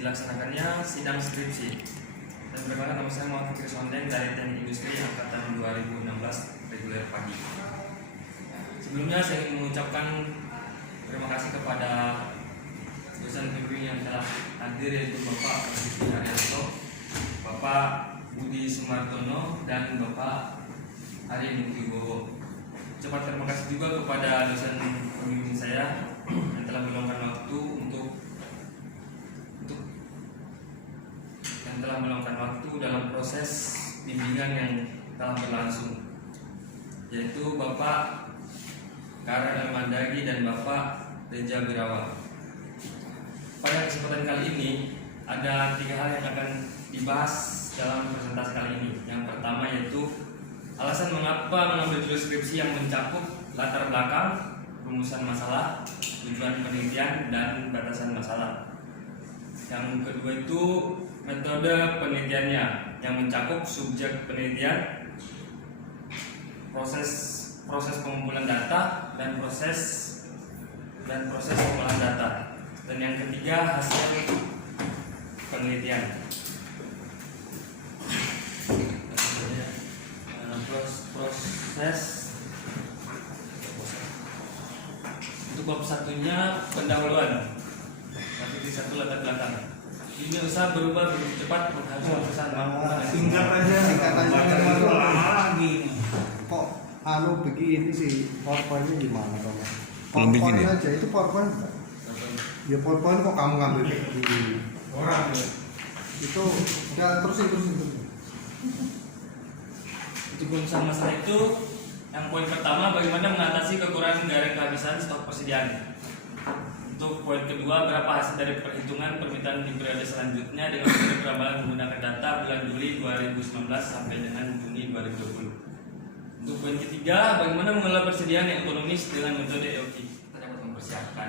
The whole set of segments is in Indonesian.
dilaksanakannya sidang skripsi. Dan perkenalkan, nama saya Muhammad Fikri Sondeng dari Teknik Industri Angkatan 2016 reguler pagi. Sebelumnya saya ingin mengucapkan terima kasih kepada dosen pembimbing yang telah hadir, yaitu Bapak Rizky Haryanto, Bapak Budi Sumartono, dan Bapak Ari Mutibowo. Ucapan terima kasih juga kepada dosen pembimbing saya yang telah meluangkan waktu dalam proses bimbingan yang telah berlangsung, yaitu Bapak Karen Almandagi dan Bapak Reja Birawa. Pada kesempatan kali ini ada 3 hal yang akan dibahas dalam presentasi kali ini. Yang pertama yaitu alasan mengapa mengambil judul skripsi yang mencakup latar belakang, rumusan masalah, tujuan penelitian, dan batasan masalah. Yang kedua itu metode penelitiannya yang mencakup subjek penelitian, proses pengumpulan data, dan proses pengolahan data. Dan yang ketiga hasil penelitian. Proses untuk bab satunya pendahuluan, materi 1 latar belakang. Ini usaha berubah begitu cepat menghabiskan pesan singkat aja lama lagi. Kok begini sih, PowerPoint-nya gimana kamu? Belum bikin PowerPoint ya? aja, itu PowerPoint enggak? Ya PowerPoint kok kamu ngambil begini? Orang ya. Itu ya terusin. Untuk rumusan masalah itu, yang poin pertama bagaimana mengatasi kekurangan garam kehabisan stok persediaan. Untuk poin kedua, berapa hasil dari perhitungan permintaan di periode selanjutnya dengan metode perambalan menggunakan data bulan Juli 2019 sampai dengan Juni 2020. Untuk poin ketiga, bagaimana mengelola persediaan yang ekonomis dengan metode EOQ. Kita dapat mempersiapkan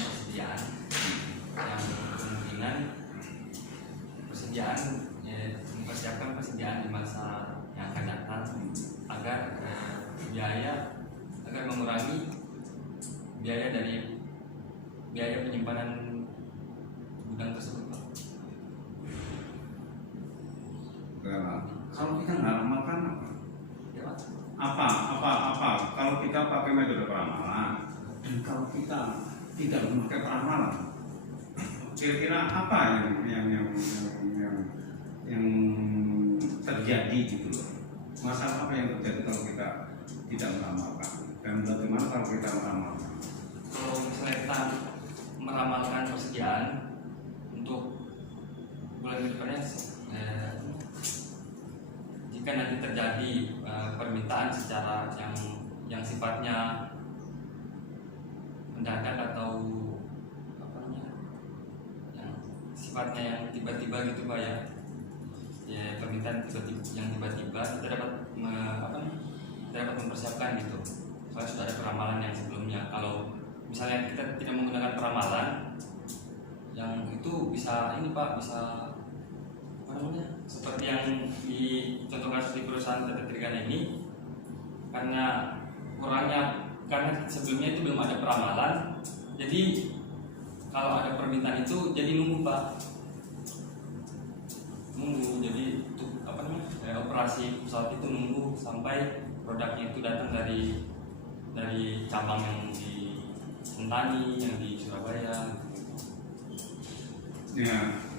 persediaan yang kemungkinan mempersiapkan persediaan di masa yang akan datang agar mengurangi biaya penyimpanan gudang tersebut. Kalau kita nggak ramalkan apa? Kalau kita pakai metode peramalan dan kalau kita tidak memakai peramalan, kira-kira apa yang terjadi gitu loh? Masalah apa yang terjadi kalau kita tidak meramalkan, dan bagaimana kalau kita meramalkan? Kalau misalnya kita meramalkan persediaan untuk bulan depannya, jika nanti terjadi permintaan secara yang sifatnya mendadak atau yang sifatnya yang tiba-tiba gitu Pak ya, permintaan yang tiba-tiba kita dapat mempersiapkan gitu. Soalnya sudah ada peramalan yang sebelumnya. Kalau misalnya kita tidak menggunakan peramalan, yang itu bisa seperti yang contoh kasus di perusahaan PT Trigana ini, karena sebelumnya itu belum ada peramalan, jadi kalau ada permintaan itu jadi nunggu jadi untuk operasi pesawat itu nunggu sampai produknya itu datang dari cabang yang di Sentani, yang di Surabaya.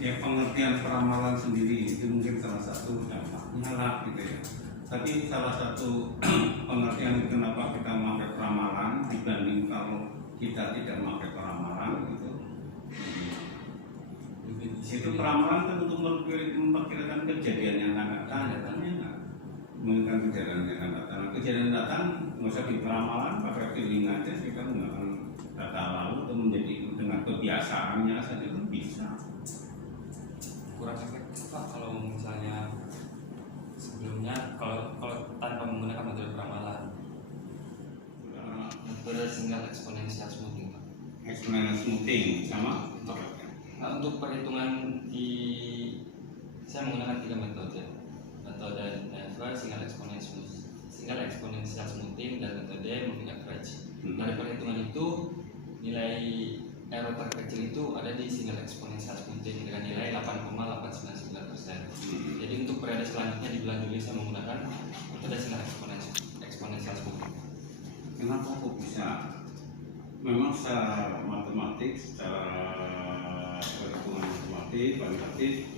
Ya pengertian peramalan sendiri itu mungkin salah satu dampaknya lah gitu ya. Tapi salah satu pengertian kenapa kita memakai peramalan dibanding kalau kita tidak memakai peramalan gitu. Itu peramalan kan untuk memperkirakan kejadian yang akan datang, mengumumkan kejadian yang akan datang. Kejadian datang nggak usah diperamalan, pakai feeling aja, kita menggunakan data lalu itu menjadi dengan kebiasaannya saja itu bisa. Kurang efektif Pak kalau misalnya sebelumnya kalau tanpa menggunakan metode peramalan. Metode single exponential smoothing Pak. Exponential smoothing sama? Nah, untuk perhitungan saya menggunakan 3 metode single exponential smoothing dan metode moving average. Dari perhitungan itu nilai error terkecil itu ada di single exponential smoothing dengan nilai 8,899%. Jadi untuk periode selanjutnya di bulan Juli saya menggunakan metode single exponential smoothing. Kenapa kok bisa? Memang secara matematik, secara perhitungan matematik, kualitatif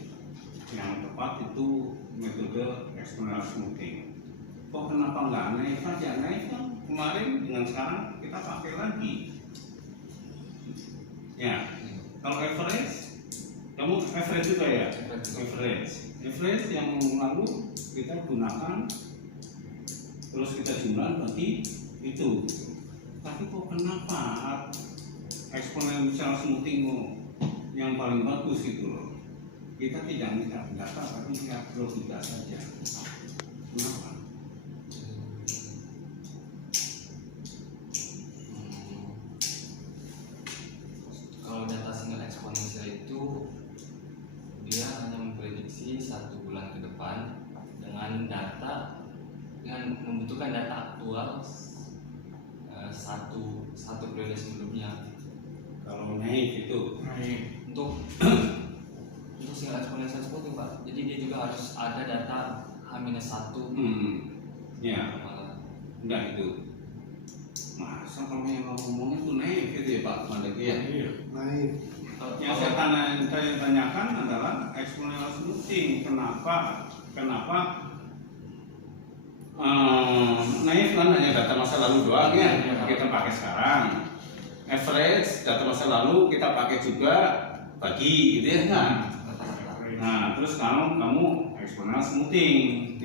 yang tepat itu metode exponential smoothing. Kok kenapa nggak naik saja? Naik kan kemarin dengan sekarang kita pakai lagi. Ya, kalau average, kamu average juga ya? Average yang lalu kita gunakan, terus kita jumlah berarti itu. Tapi kok kenapa exponential smoothing yang paling bagus itu loh? Kita tidak minta data, tapi kita logika saja. Kenapa? Kalau data single eksponensial itu dia hanya memprediksi 1 bulan ke depan dengan membutuhkan data aktual satu periode sebelumnya. Kalau naik itu Untuk single eksponensial smoothing Pak, jadi dia juga harus ada data H-1 ya, enggak itu. Masa kalau yang ngomongnya itu naik gitu ya Pak Mandagi ya? Naik. Yang saya tanyakan adalah exponential smoothing. Kenapa naik kan hanya data masa lalu doang ya, kita pakai sekarang. Average data masa lalu kita pakai juga bagi gitu ya kan. Nah terus kamu exponential smoothing.